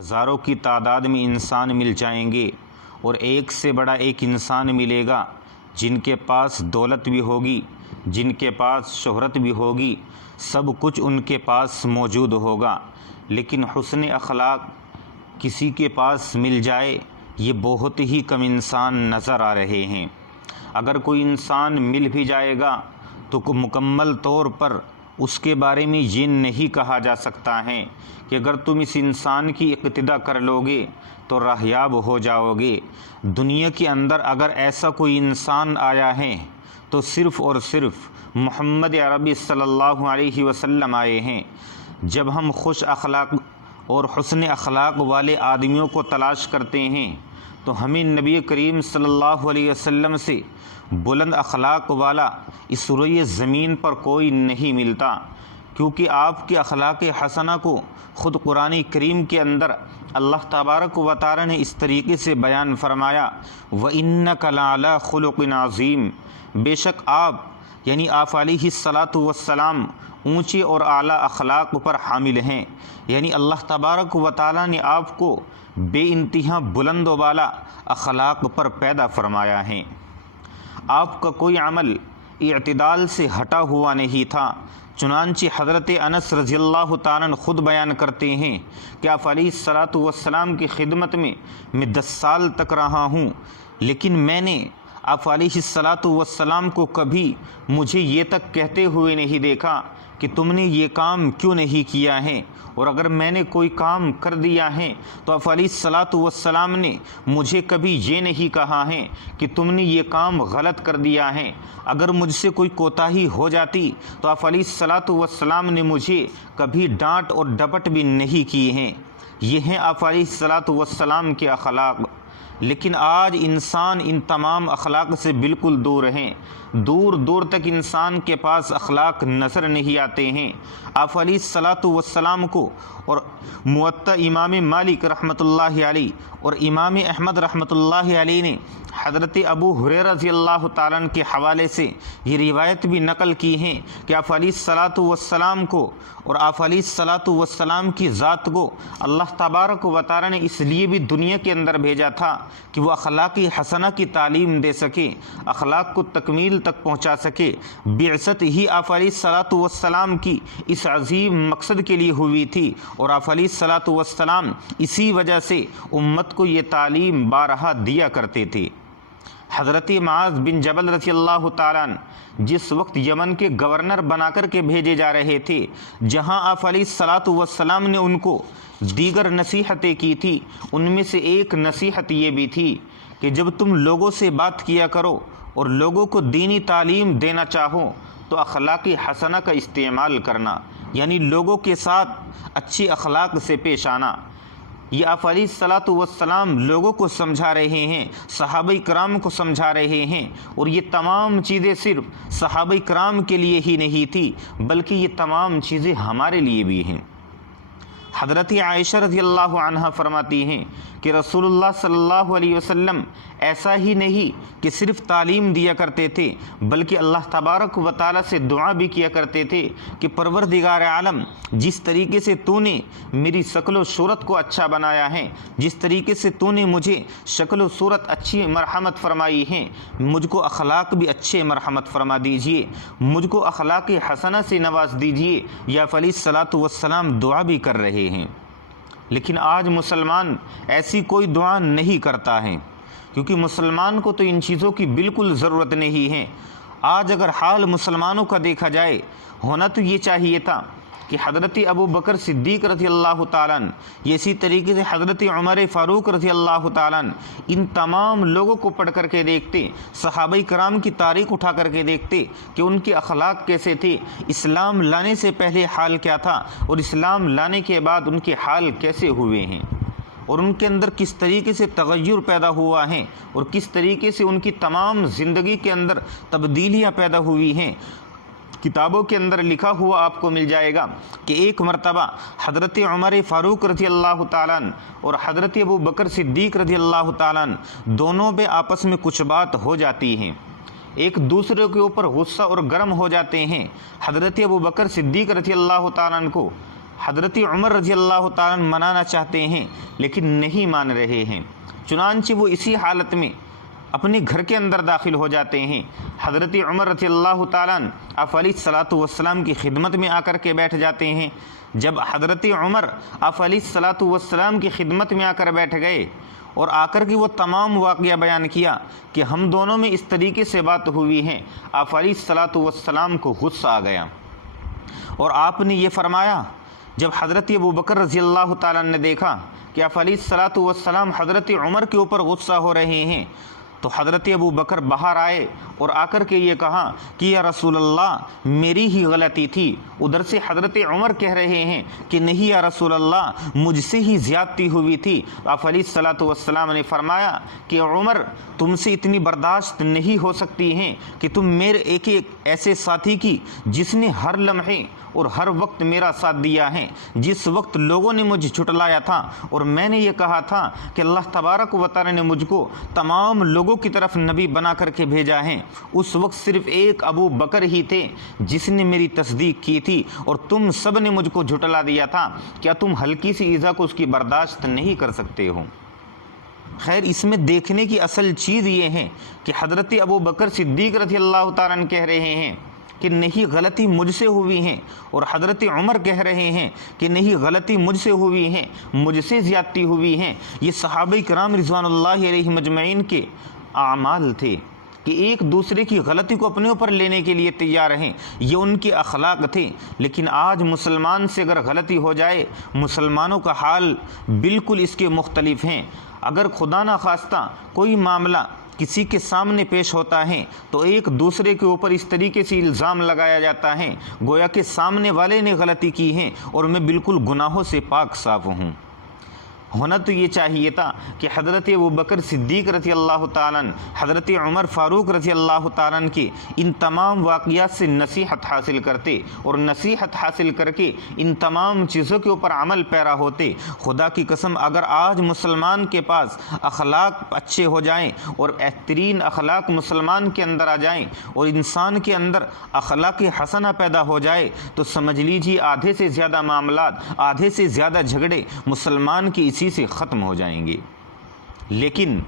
ہزاروں کی تعداد میں انسان مل جائیں گے اور ایک سے بڑا ایک انسان ملے گا جن کے پاس دولت بھی ہوگی، جن کے پاس شہرت بھی ہوگی، سب کچھ ان کے پاس موجود ہوگا، لیکن حسن اخلاق کسی کے پاس مل جائے یہ بہت ہی کم انسان نظر آ رہے ہیں۔ اگر کوئی انسان مل بھی جائے گا تو مکمل طور پر اس کے بارے میں یہ نہیں کہا جا سکتا ہے کہ اگر تم اس انسان کی اقتدا کر لو گے تو راہیاب ہو جاؤ گے۔ دنیا کے اندر اگر ایسا کوئی انسان آیا ہے تو صرف اور صرف محمد عربی صلی اللہ علیہ وسلم آئے ہیں۔ جب ہم خوش اخلاق اور حسن اخلاق والے آدمیوں کو تلاش کرتے ہیں تو ہمیں نبی کریم صلی اللہ علیہ وسلم سے بلند اخلاق والا اس روئے زمین پر کوئی نہیں ملتا، کیونکہ آپ کے اخلاق حسنہ کو خود قرآن کریم کے اندر اللہ تبارک و تعالی نے اس طریقے سے بیان فرمایا، وَإِنَّكَ لَعَلَىٰ خُلُقٍ عَظِيمٍ، بے شک آپ یعنی آپ علیہ الصلاۃ والسلام اونچے اور اعلیٰ اخلاق پر حامل ہیں، یعنی اللہ تبارک و تعالی نے آپ کو بے انتہا بلند و بالا اخلاق پر پیدا فرمایا ہے۔ آپ کا کوئی عمل اعتدال سے ہٹا ہوا نہیں تھا، چنانچہ حضرت انس رضی اللہ تعالیٰ عنہ خود بیان کرتے ہیں کہ آپ علیہ الصلاۃ والسلام کی خدمت میں 10 سال تک رہا ہوں، لیکن میں نے آپ علیہ الصلاۃ والسلام کو کبھی مجھے یہ تک کہتے ہوئے نہیں دیکھا کہ تم نے یہ کام کیوں نہیں کیا ہے، اور اگر میں نے کوئی کام کر دیا ہے تو آپ علیہ الصلاۃ والسلام نے مجھے کبھی یہ نہیں کہا ہے کہ تم نے یہ کام غلط کر دیا ہے۔ اگر مجھ سے کوئی کوتاہی ہو جاتی تو آپ علیہ الصلاۃ والسلام نے مجھے کبھی ڈانٹ اور ڈپٹ بھی نہیں کی ہیں۔ یہ ہیں آپ علیہ الصلاۃ والسلام کے اخلاق، لیکن آج انسان ان تمام اخلاق سے بالکل دور ہیں، دور دور تک انسان کے پاس اخلاق نظر نہیں آتے ہیں۔ آپ علیہ الصلاۃ والسلام کو اور موطا امام مالک رحمۃ اللہ علیہ اور امام احمد رحمۃ اللہ علیہ نے حضرت ابو ہریرہ رضی اللہ تعالیٰ عنہ کے حوالے سے یہ روایت بھی نقل کی ہیں کہ آپ علیہ الصلاۃ والسلام کو اور آپ علیہ الصلاۃ والسلام کی ذات کو اللہ تبارک و تعالیٰ نے اس لیے بھی دنیا کے اندر بھیجا تھا کہ وہ اخلاق حسنہ کی تعلیم دے سکے، اخلاق کو تکمیل تک پہنچا سکے۔ بعثت ہی آپ علیہ الصلاۃ والسلام کی اس عظیم مقصد کے لیے ہوئی تھی، اور آپ علیہ الصلاۃ والسلام اسی وجہ سے امت کو یہ تعلیم بارہا دیا کرتے تھے۔ حضرت معاذ بن جبل رضی اللہ تعالیٰ عنہ جس وقت یمن کے گورنر بنا کر کے بھیجے جا رہے تھے، جہاں آپ علیہ الصلاۃ والسلام نے ان کو دیگر نصیحتیں کی تھی، ان میں سے ایک نصیحت یہ بھی تھی کہ جب تم لوگوں سے بات کیا کرو اور لوگوں کو دینی تعلیم دینا چاہو تو اخلاق حسنہ کا استعمال کرنا، یعنی لوگوں کے ساتھ اچھی اخلاق سے پیش آنا۔ یہ آپ علیہ الصلاۃ والسلام لوگوں کو سمجھا رہے ہیں، صحابہ کرام کو سمجھا رہے ہیں، اور یہ تمام چیزیں صرف صحابہ کرام کے لیے ہی نہیں تھی بلکہ یہ تمام چیزیں ہمارے لیے بھی ہیں۔ حضرت عائشہ رضی اللہ عنہا فرماتی ہیں کہ رسول اللہ صلی اللہ علیہ وسلم ایسا ہی نہیں کہ صرف تعلیم دیا کرتے تھے بلکہ اللہ تبارک و تعالیٰ سے دعا بھی کیا کرتے تھے کہ پروردگار عالم، جس طریقے سے تو نے میری شکل و صورت کو اچھا بنایا ہے، جس طریقے سے تو نے مجھے شکل و صورت اچھی مرحمت فرمائی ہے، مجھ کو اخلاق بھی اچھے مرحمت فرما دیجئے، مجھ کو اخلاق حسنہ سے نواز دیجئے۔ یا علیہ الصلاۃ والسلام دعا بھی کر رہے ہیں، لیکن آج مسلمان ایسی کوئی دعا نہیں کرتا ہے، کیونکہ مسلمان کو تو ان چیزوں کی بالکل ضرورت نہیں ہے۔ آج اگر حال مسلمانوں کا دیکھا جائے، ہونا تو یہ چاہیے تھا کہ حضرت ابو بکر صدیق رضی اللہ تعالیٰ عنہ، اسی طریقے سے حضرت عمر فاروق رضی اللہ تعالیٰ عنہ، ان تمام لوگوں کو پڑھ کر کے دیکھتے، صحابہ کرام کی تاریخ اٹھا کر کے دیکھتے کہ ان کے اخلاق کیسے تھے، اسلام لانے سے پہلے حال کیا تھا اور اسلام لانے کے بعد ان کے حال کیسے ہوئے ہیں، اور ان کے اندر کس طریقے سے تغیر پیدا ہوا ہے اور کس طریقے سے ان کی تمام زندگی کے اندر تبدیلیاں پیدا ہوئی ہیں۔ کتابوں کے اندر لکھا ہوا آپ کو مل جائے گا کہ ایک مرتبہ حضرت عمر فاروق رضی اللہ تعالیٰ عنہ اور حضرت ابو بکر صدیق رضی اللہ تعالیٰ عنہ دونوں میں آپس میں کچھ بات ہو جاتی ہیں، ایک دوسرے کے اوپر غصہ اور گرم ہو جاتے ہیں۔ حضرت ابو بکر صدیق رضی اللہ تعالیٰ عنہ کو حضرت عمر رضی اللہ تعالیٰ عنہ منانا چاہتے ہیں لیکن نہیں مان رہے ہیں، چنانچہ وہ اسی حالت میں اپنے گھر کے اندر داخل ہو جاتے ہیں۔ حضرت عمر رضی اللہ تعالیٰ عنہ آپ علیہ الصلاۃ والسلام کی خدمت میں آ کر کے بیٹھ جاتے ہیں۔ جب حضرت عمر آپ علیہ الصلاۃ والسلام کی خدمت میں آ کر بیٹھ گئے اور آ کر کے وہ تمام واقعہ بیان کیا کہ ہم دونوں میں اس طریقے سے بات ہوئی ہے، آپ علیہ الصلاۃ والسلام کو غصہ آ گیا اور آپ نے یہ فرمایا، جب حضرت ابوبکر رضی اللہ تعالیٰ نے دیکھا کہ آپ علیہ الصلاۃ والسلام حضرت عمر کے اوپر غصہ ہو رہے ہیں تو حضرت ابوبکر باہر آئے اور آ کر کے یہ کہا کہ یا رسول اللہ میری ہی غلطی تھی۔ ادھر سے حضرت عمر کہہ رہے ہیں کہ نہیں یا رسول اللہ مجھ سے ہی زیادتی ہوئی تھی۔ آپ علیہ الصلاۃ والسلام نے فرمایا کہ عمر تم سے اتنی برداشت نہیں ہو سکتی ہیں کہ تم میرے ایک ایسے ساتھی کی جس نے ہر لمحے اور ہر وقت میرا ساتھ دیا ہے، جس وقت لوگوں نے مجھے جھٹلایا تھا اور میں نے یہ کہا تھا کہ اللہ تبارک و تعالی نے مجھ کو تمام لوگوں کی طرف نبی بنا کر کے بھیجا ہے، اس وقت صرف ایک ابو بکر ہی تھے جس نے میری تصدیق کی تھی اور تم سب نے مجھ کو جھٹلا دیا تھا، کیا تم ہلکی سی ایذا کو اس کی برداشت نہیں کر سکتے ہو؟ خیر اس میں دیکھنے کی اصل چیز یہ ہے کہ حضرت ابو بکر صدیق رضی اللہ تعالیٰ عنہ کہہ رہے ہیں کہ نہیں غلطی مجھ سے ہوئی ہے، اور حضرت عمر کہہ رہے ہیں کہ نہیں غلطی مجھ سے ہوئی ہے، مجھ سے زیادتی ہوئی ہے۔ یہ صحابہ کرام رضوان اللہ علیہم اجمعین کے اعمال تھے کہ ایک دوسرے کی غلطی کو اپنے اوپر لینے کے لیے تیار ہیں، یہ ان کے اخلاق تھے۔ لیکن آج مسلمان سے اگر غلطی ہو جائے، مسلمانوں کا حال بالکل اس کے مختلف ہیں۔ اگر خدا نہ خواستہ کوئی معاملہ کسی کے سامنے پیش ہوتا ہے تو ایک دوسرے کے اوپر اس طریقے سے الزام لگایا جاتا ہے گویا کہ سامنے والے نے غلطی کی ہے اور میں بالکل گناہوں سے پاک صاف ہوں۔ ہونا تو یہ چاہیے تھا کہ حضرت ابوبکر صدیق رضی اللہ تعالیٰ عنہ، حضرت عمر فاروق رضی اللہ تعالیٰ عنہ کی ان تمام واقعات سے نصیحت حاصل کرتے اور نصیحت حاصل کر کے ان تمام چیزوں کے اوپر عمل پیرا ہوتے۔ خدا کی قسم اگر آج مسلمان کے پاس اخلاق اچھے ہو جائیں اور بہترین اخلاق مسلمان کے اندر آ جائیں اور انسان کے اندر اخلاق حسنہ پیدا ہو جائے تو سمجھ لیجیے آدھے سے زیادہ معاملات، آدھے سے زیادہ جھگڑے مسلمان کی اسی سے ختم ہو جائیں گے۔ لیکن